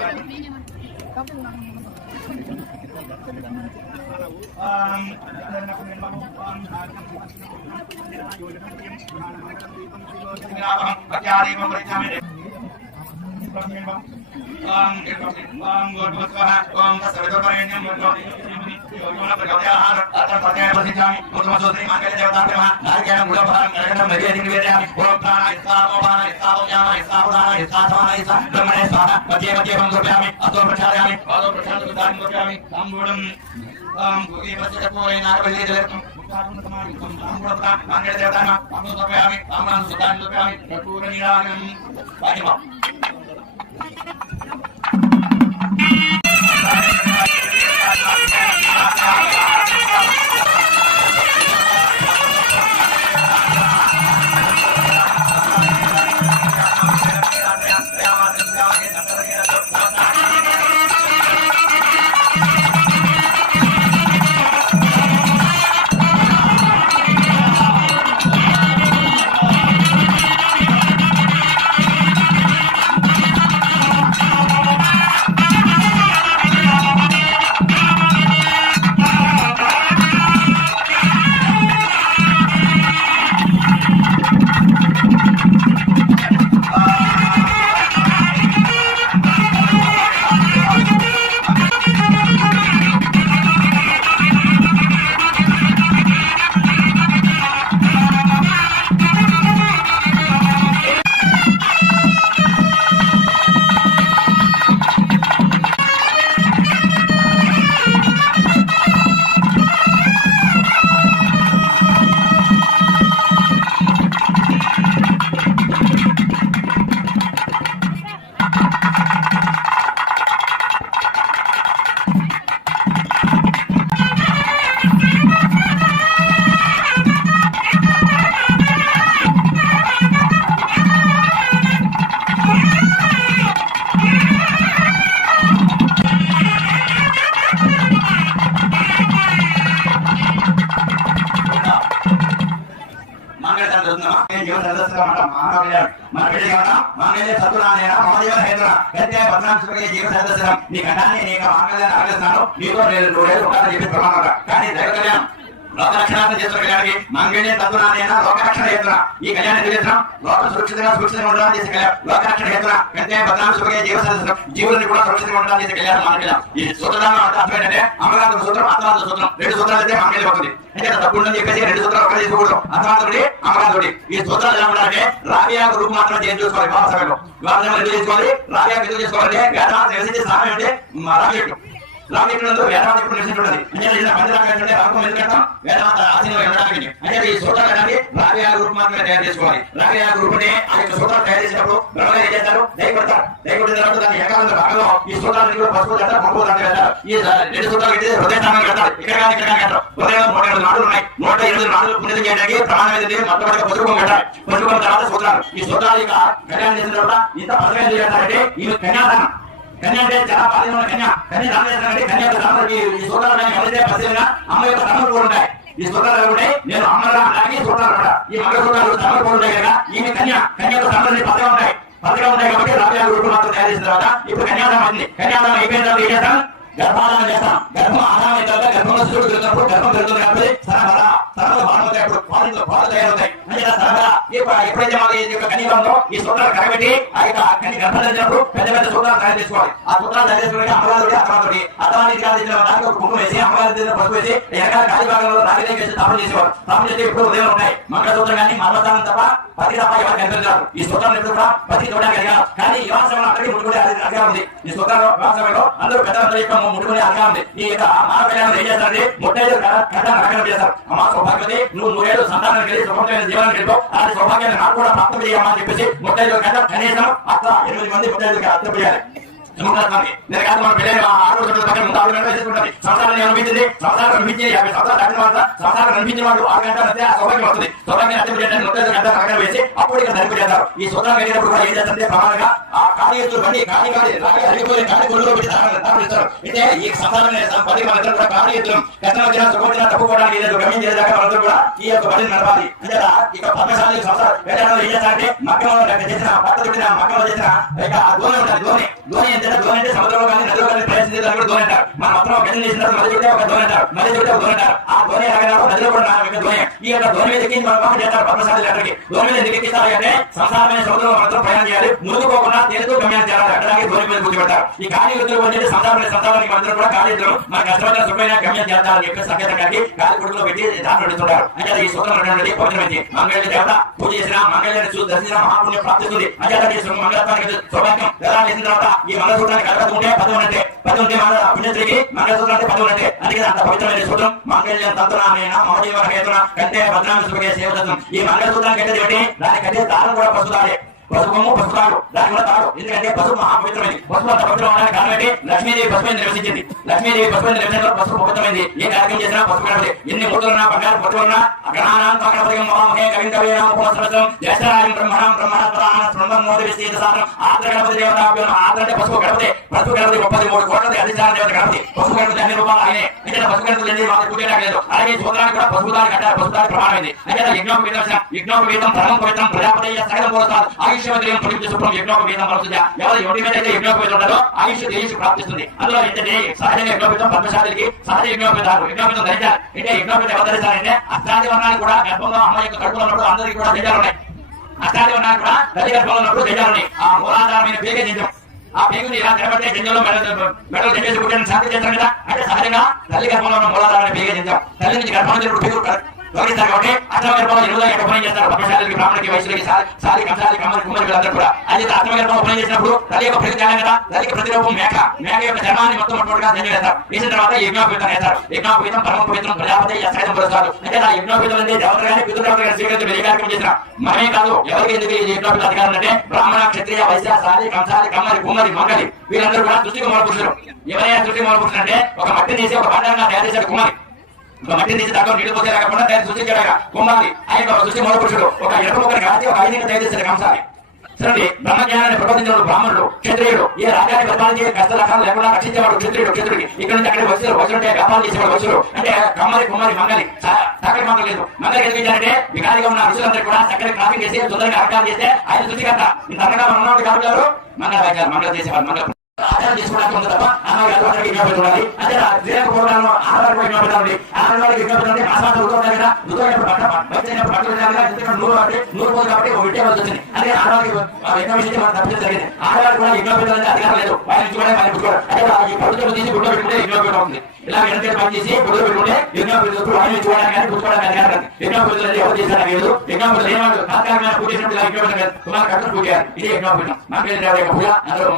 లోకరక్షణ చేసుకునే మంగళే తత్వనాదేన లోకరక్షణ చేస్తున్నా ఈ కళ్యాణ చేస్తున్నాం లోక సురక్షితంగా ఉండడానికి చేసే కళ్యాణం లోకరక్షణ చేస్తున్నా గంటే బదనాం సుఖే జీవశాస్త్రం జీవులని కూడా సురక్షితంగా ఉండడానికి చేసే కళ్యాణం మంగళం ఈ సూత్రాలను అర్థం ఏంటంటే అమరావతి సూత్రం అర్థాంత సూత్రం రెండు సూత్రాలు అయితే మంగళం అవుతుంది అంటే తప్పు ఉందని చెప్పేసి రెండు సూత్రాలు ఒకటి చేసుకోకూడదు అర్థాంతుడి అమరావతుడి ఈ సూత్రాలు ఎలా ఉండాలంటే రాబియాకు రూపు మాత్రం చేంజ్ చేసుకోవాలి వివాహ సమయంలో వివాహం ఎందుకు చేసుకోవాలి రాబియాకు ఎందుకు చేసుకోవాలంటే వేదాంత నివసించే సహాయం అంటే రాబియట్టు రామేశ్వరంలో వేదాంత ఇప్పుడు నివసించున్నది అంటే పంచరాగంటే రామకం ఎందుకంటాం వేదాంత ఆశీర్వాదం వెళ్ళడానికి అంటే ఈ సూత్రాలు రాబియా రూపు మాత్రమే తయారు చేసుకోవాలి రాబియా రూపునే ఆ యొక్క సూత్రాలు తయారు చేసినప్పుడు చేస్తారు దయకొడతారు దయకొట్టిన తర్వాత దాన్ని ఏకాంత భాగంలో ఈ సూత్రాన్ని కూడా పసుపు కడతారు పప్పు కడతారు ఈ 2 సూత్రాలు కట్టి హృదయ స్థానం కడతారు ఇక్కడ కడతారు హృదయంలో 108 నాడులు ఉన్నాయి 108 నాడులు పుణ్యం చేయడానికి ప్రమాణం ఏంటంటే మొట్టమొదటి పసుపు కట్టాలి పసుపు తర్వాత సూత్రాలు ఈ సూత్రాలు ఇక కళ్యాణం చేసిన తర్వాత ఇంత పదవి చేస్తారంటే ఈ కన్యాదానం కన్య అంటే చాలా బాధ్యత కన్య దానం చేస్తారంటే కన్యాదానానికి ఈ సూత్రాలు కలిస్తే పరిశీలన అమ్మ యొక్క ధర్మలు కూడా ఉంటాయి ఈ సూత్రాలు ఉంటే నేను అమ్మరా అలాగే సూత్రాలు ఈ మంగళ సూత్రాలు ధర్మలు కూడా ఉంటాయి కదా ఈమె కన్యకు ధర్మలు పదగా ఉంటాయి కాబట్టి రాజా గురువు మాత్రం తయారు చేసిన తర్వాత ఇప్పుడు కన్యాదానం అయింది కన్యాదానం అయిపోయిన తర్వాత ఏం చేస్తాం గర్భాధానం చేస్తాం గర్భం ఆధారం అయిన తర్వాత గర్భంలో శివుడు పెరుగుతున్నప్పుడు గర్భం పెరుగుతుంది కాబట్టి సరళ బాగుంటాయి అప్పుడు పాలు తయారవుతాయి అంటే సరళ ఎప్పుడైతే మాకు ఈ యొక్క కన్యగా ఉందో ఈ సూత్రాలు కరబెట్టి ఆ యొక్క కన్య గర్భం తెచ్చినప్పుడు పెద్ద సూత్రాలు తయారు చేసుకోవాలి ఆ సూత్రాలు తయారు చేసుకుని అమ్మగారు అమ్మతోటి అర్థానికి దానికి ఒక కుంకుమ వేసి అమ్మగారి పసుపు వేసి వెనకాల కాలి భాగంలో రాజకీయం చేసి తాపం చేసేవారు తాపం చేసి ఇప్పుడు ఉదయం ఉన్నాయి మంగళసూత్రం కానీ మర్మస్థానం తప్ప పతి తప్ప ఎవరు కనిపించారు ఈ సూత్రాలు ఎప్పుడు కూడా పతి చూడడానికి అడిగారు కానీ యువ సమయంలో అక్కడికి ముట్టుకునే అధికారం ఉంది ఈ సూత్రాలు యువ సమయంలో అందరూ పెద్ద ముట్టుకునే అధికారం ఉంది ఈ యొక్క మానవ కళ్యాణం ఏం చేస్తారంటే 35 కళ్యాణం చేస్తారు అమ్మ సౌభాగ్యవతి నువ్వు 107 సంతానానికి వెళ్ళి సుఖమైన జీవనానికి వెళ్ళిపో అలాంటి సౌభాగ్యాన్ని నాకు కూడా ప్రాప్తం చేయమని చెప్పేసి 35 కళ్యాణం కనీసం అట్లా 8 మంది 35 అర్థం చేయాలి నేను కాదు మన పిల్లలు సంవత్సరాలు అనిపించింది సంవత్సరాలు అనిపించి 50 సంవత్సరాలు దాటిన తర్వాత సంవత్సరాలు అనిపించిన వాడు 6 గంటలు వస్తే ఆ సౌభాగ్యం వస్తుంది సౌభాగ్యం అర్థం చేయడానికి 35 గంటలు పక్కన వేసి అప్పుడు ఇక్కడ ధరిపు చేస్తారు ఈ సూత్రం వెళ్ళినప్పుడు కూడా ఏం చేస్తారంటే ప్రమాణంగా ఆ కాళీ ఎత్తులు బండి కాళీ అరిగిపోయి కాళీ కొడులో పెట్టి ఇస్తారు అయితే ఈ సంవత్సరాలు 10 మంది కూడా కాళీ ఎత్తులు కష్టం వచ్చినా సుఖం తప్పుకోవడానికి గమ్యం చేసేదాకా వాళ్ళందరూ కూడా ఈ యొక్క బండిని నడపాలి అంటే ఇక 14 సంవత్సరాలు వేటలో ఏం చేస్తారంటే మగ్గంలో చేసిన పట్ట చుట్టిన మగ్గంలో చేసిన ఇక ధోని ఉంటుంది ధోని ధోని అంటే సముద్రంలో కానీ నదిలో కానీ ప్రవేశించేదాన్ని కూడా ధోని అంటారు మన మొత్తం ఒక గది చేసిన తర్వాత మళ్ళీ చుట్టే ఒక ధోని అంటారు మళ్ళీ చుట్టే ఒక ధోని అంటారు ఆ ధోని ఎలాగైనా నదిలో కూడా ధోని ఈ యొక్క ధోని మీద ఎక్కించి మనం చేస్తారు 14 గంటలకి ధోని మీద ఎందుకు ఎక్కిస్తారు అంటే సంసారమైన సముద్రంలో మనతో ప్రయాణం చేయాలి మునుగుకోకుండా తేలుతూ గమ్యాన్ని చేయాలి అట్లాగే ధోని మీద కూర్చోబెడతారు ఈ ఖాళీ వృత్తులు అంటే సంసారానికి అందరూ కూడా ఖాళీ ఇద్దరు మన కష్టమైన సుఖమైన గమ్యం చేస్తారని చెప్పి సంకేతం కలిగి ఖాళీ కొడుకులో పెట్టి దాంట్లో పెడుతుంటారు అంటే ఈ సూత్రం పవిత్రమైంది మంగళ దేవత పూజ చేసిన మంగళాన్ని దర్శించిన మహాపుణ్యం ప్రాప్తిస్తుంది అంటే మంగళత్వానికి సౌభాగ్యం ఎలా చేసిన తర్వాత ఈ మంగళసూత్రాన్ని కలపకుంటే 10 ఉంటే మన పుణ్యశ్రీకి మంగళసూత్రాన్ని 10 ఉంటే అందుకే అంత పవిత్రమైన సూత్రం మంగళ్యం తంత్రామైన మహోజీవన హేతున కంటే భద్రాన్ని సుఖే సేవదత్వం ఈ మంగళసూత్రాన్ని కట్టేది ఏమిటి దాని కట్టే దారం కూడా పసుతాడే పసుపము పసుతాడు దాని కూడా తాడు ఎందుకంటే పసుపు మహాపవిత్రమైంది పసుపు అంత పవిత్రమైన కారణం ఏంటి లక్ష్మీదేవి పసుపు నివసించింది లక్ష్మీదేవి పసుపు నివసించడంలో పసుపు పవిత్రమైంది ఏ కార్యక్రమం చేసినా పసుపు గణపతి ఎన్ని మూర్తులున్నా బంగారు పట్టుకున్నా గణానాం గణపతిగం మహామహే కవిం కవీనాం ఉపవస్త్రం జ్యేష్ఠరాజం బ్రహ్మణం బ్రహ్మణత్వాన స్పృందం మోది విశేష శాస్త్రం ఆత్ర గణపతి దేవత ఆత్ర అంటే పసుపు గణపతి 33 కోట్లది అధిష్టాన దేవత గణపతి పసుపు గణపతి అన్ని రూపాలు ఆయనే అంటే పసుపు గణపతి మాకు పూజలేదు అలాగే సూత్రానికి కూడా పసుపు దాని కట్టారు పసుపు దాని ప్రమాణమైంది అంటే యజ్ఞోపవీతం ధర్మం పవిత్రం ప్రజాపతి సకల పోతారు ఆయుష్యం పొడిపించే సూత్రం యజ్ఞోపవీతం పడుతుంది ఎవరు ఎవరి మీద అయితే యజ్ఞోపవీతం ఉండదో ఆయుష్ దేశం ప్రాప్తిస్తుంది అందులో ఏంటంటే సహజంగా యజ్ఞోపవీతం పద్మశాలికి సహజ యజ్ఞోపవీతాలు యజ్ఞోపవీతం ధరించారు అంటే యజ్ఞోపవీతం ఎవరు ధరిస్తారంటే అష్టాది వర్ణాలు కూడా గర్భంలో అమ్మ యొక్క కడుపులో ఉన్నప్పుడు అందరికీ కూడా ధైర్యాలు ఉన్నాయి అష్టాది వర్ణాలు కూడా తల్లి గర్భంలో ఉన్నప్పుడు ధైర్యాలు ఉన్నాయి ఆ మూలాధారమైన పేగ జంజం ఆ పేగుని ఇలా నిలబెట్టే జంజంలో మెడలు జంజేసి పుట్టిన శాంతి చేస్తారు కదా అంటే సహజంగా తల్లి గర్భంలో ఉన్న మూలాధారమైన పేగ జంజం తల్లి నుంచి గర్భం నుంచి పేరు గౌరవిస్తారు కాబట్టి ఆత్మగర్భంలో 20 ఉపనయనం చేస్తారు పద్మశాలికి బ్రాహ్మణుడికి వైశ్యుడికి సాలి కంసాలి కమ్మరి కుమ్మరికి అందరూ కూడా అది ఆత్మగర్భం ఉపనయనం చేసినప్పుడు తల్లి యొక్క ప్రతిజ్ఞానం కదా తల్లికి ప్రతిరూపం మేక యొక్క చర్మాన్ని మొత్తం పట్టుకోవడానికి ధన్యం చేస్తారు వేసిన తర్వాత యజ్ఞోపవీతం వేస్తారు యజ్ఞోపవీతం పరమ పవిత్రం ప్రజాపతి యశాయుధం పురస్కారు అంటే ఆ యజ్ఞోపవీతం అంటే దేవతలు కానీ పితృదేవతలు కానీ స్వీకరించి ఏ కార్యక్రమం చేసిన మనమే కాదు ఎవరికి ఎందుకు ఈ యజ్ఞోపవీత అధికారం అంటే బ్రాహ్మణ క్షత్రియ వైశ్య సాలి కంసాలి కమ్మరి కుమ్మరి మంగలి వీళ్ళందరూ కూడా సృష్టికి మూల పురుషులు ఎవరైనా సృష్టి మూల పురుషులు అంటే ఒక మట్టిని తీసి ఒక బండారంగా తయారు చేశాడు కుమారి మట్టి తీసి దాంట్లో నీళ్ళు పోతే రాకుండా తయారు సృష్టించాడు కుమారి ఆయన ఒక సృష్టి మూల పురుషుడు ఒక ఎడమ ఒకరికి రాసి ఒక ఐదుగా తయారు చేశాడు కంసాలి చూడండి బ్రహ్మజ్ఞానాన్ని ప్రబోధించిన బ్రాహ్మణుడు క్షత్రియుడు ఏ రాజ్యాన్ని పరిపాలించే కష్ట రకాలు లేకుండా రక్షించేవాడు క్షత్రుడికి ఇక్కడ నుంచి అక్కడ వస్తుంటే వ్యాపారం చేసేవాడు వస్తుడు అంటే కమ్మరి కుమ్మరి మంగలి చక్కటి మంగళ లేదు మంగళ ఎదిగించారంటే వికారిగా ఉన్న ఋషులందరూ కూడా చక్కటి క్రాఫింగ్ చేసి తొందరగా అర్థాలు చేస్తే ఆయన సృష్టికర్త ఇంత అంతగా మనవాడు కాబట్టి మంగళ రాజ్యాలు మంగళ చేసేవాడు మంగళ ఆధారం తీసుకోవడానికి ఉంది తప్ప అన్నగారు విజ్ఞాపన చూడాలి అంటే శ్రీరంగపూర్ణాలను ఆధారం విజ్ఞాపన చూడాలి ఆధారాలకు విజ్ఞాపన అంటే ఆసారం రుద్రం కదా రుద్రం పట్టు నూరు పోదు కాబట్టి ఒక విట్టే వాళ్ళు వచ్చింది అదే ఆధారానికి విజ్ఞాపించి మనం తప్పించడం జరిగింది ఆధారాలు కూడా విజ్ఞాపించాలంటే అధికారం లేదు ఆయన చూడాలి ఆయన పుట్టుకోవడం అంటే ఈ ప్రభుత్వం తీసి గుడ్డ పెట్టుకుంటే విజ్ఞాపన ఉంది ఇలా వెనక పని చేసి గుడ్డ పెట్టుకుంటే విజ్ఞాపన ఆయన చూడడానికి కానీ పుట్టుకోవడానికి అధికారం విజ్ఞాపన ఎవరు చేశారు లేదు విజ్ఞాపన లేనివాడు తాత్కాలికంగా పూజ చేసినప్పుడు ఇలా విజ్ఞాపన కుమార్ కట్టడం పూజ ఇదే విజ్ఞాపన మాకు పూజ అందరూ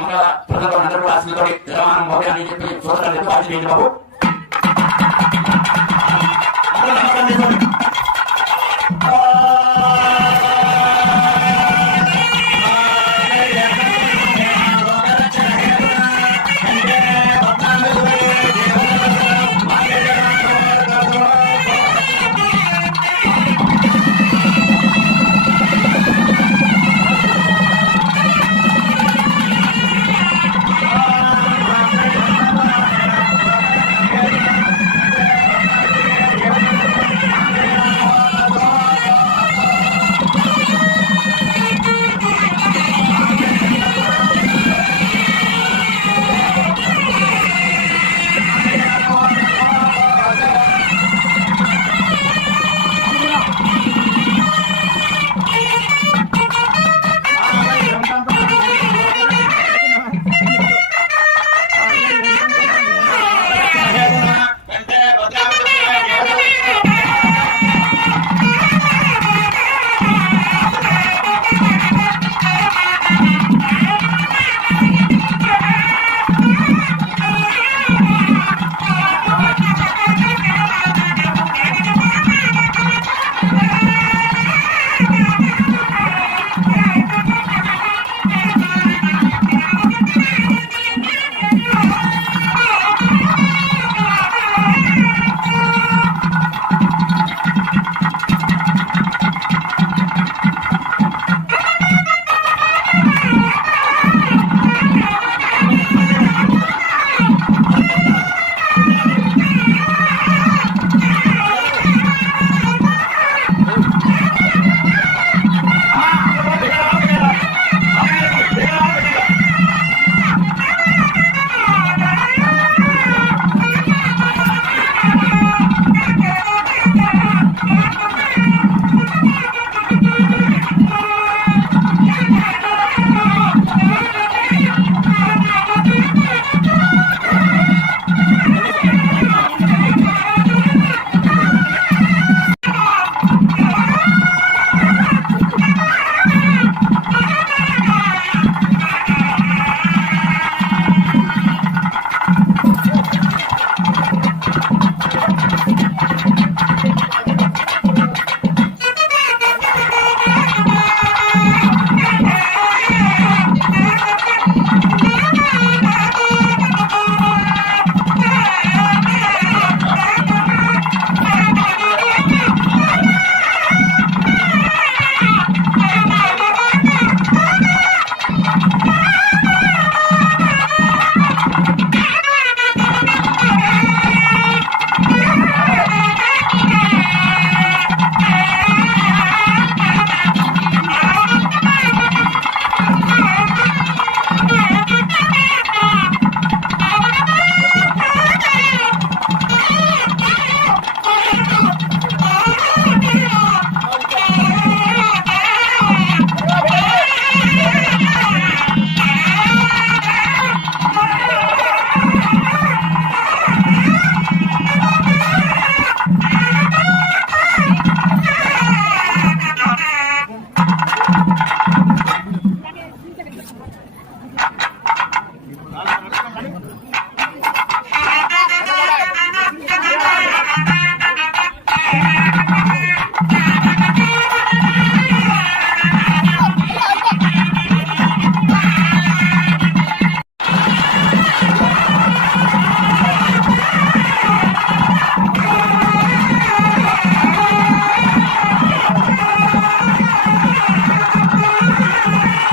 ప్రజలు అందరూ కూడా ఆశలతో జలమానం భవ్య అని చెప్పి చూడాలి ఆశ చేయండి బాబు నమస్కారం చేసుకోండి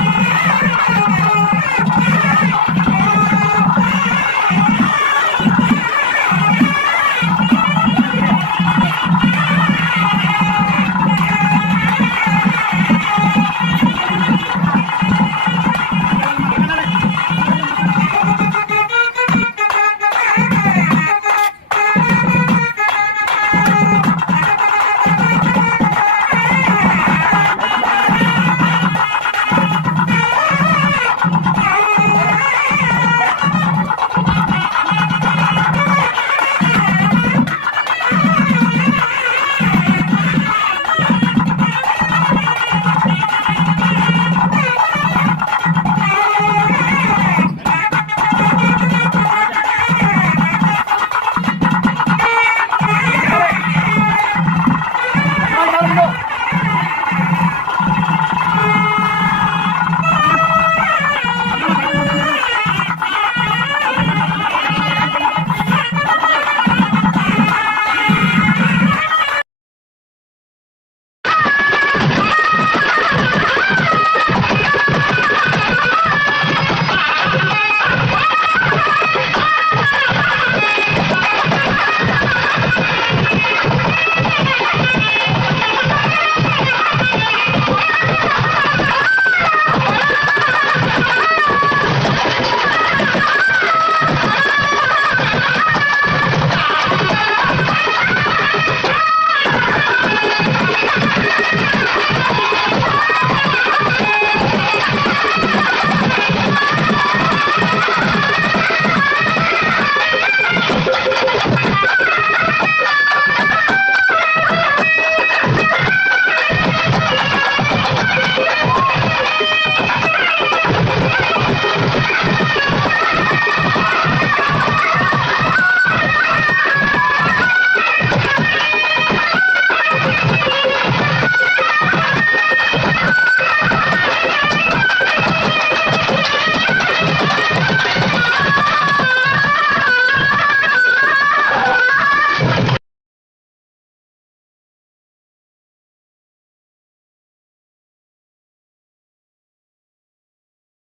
ॐ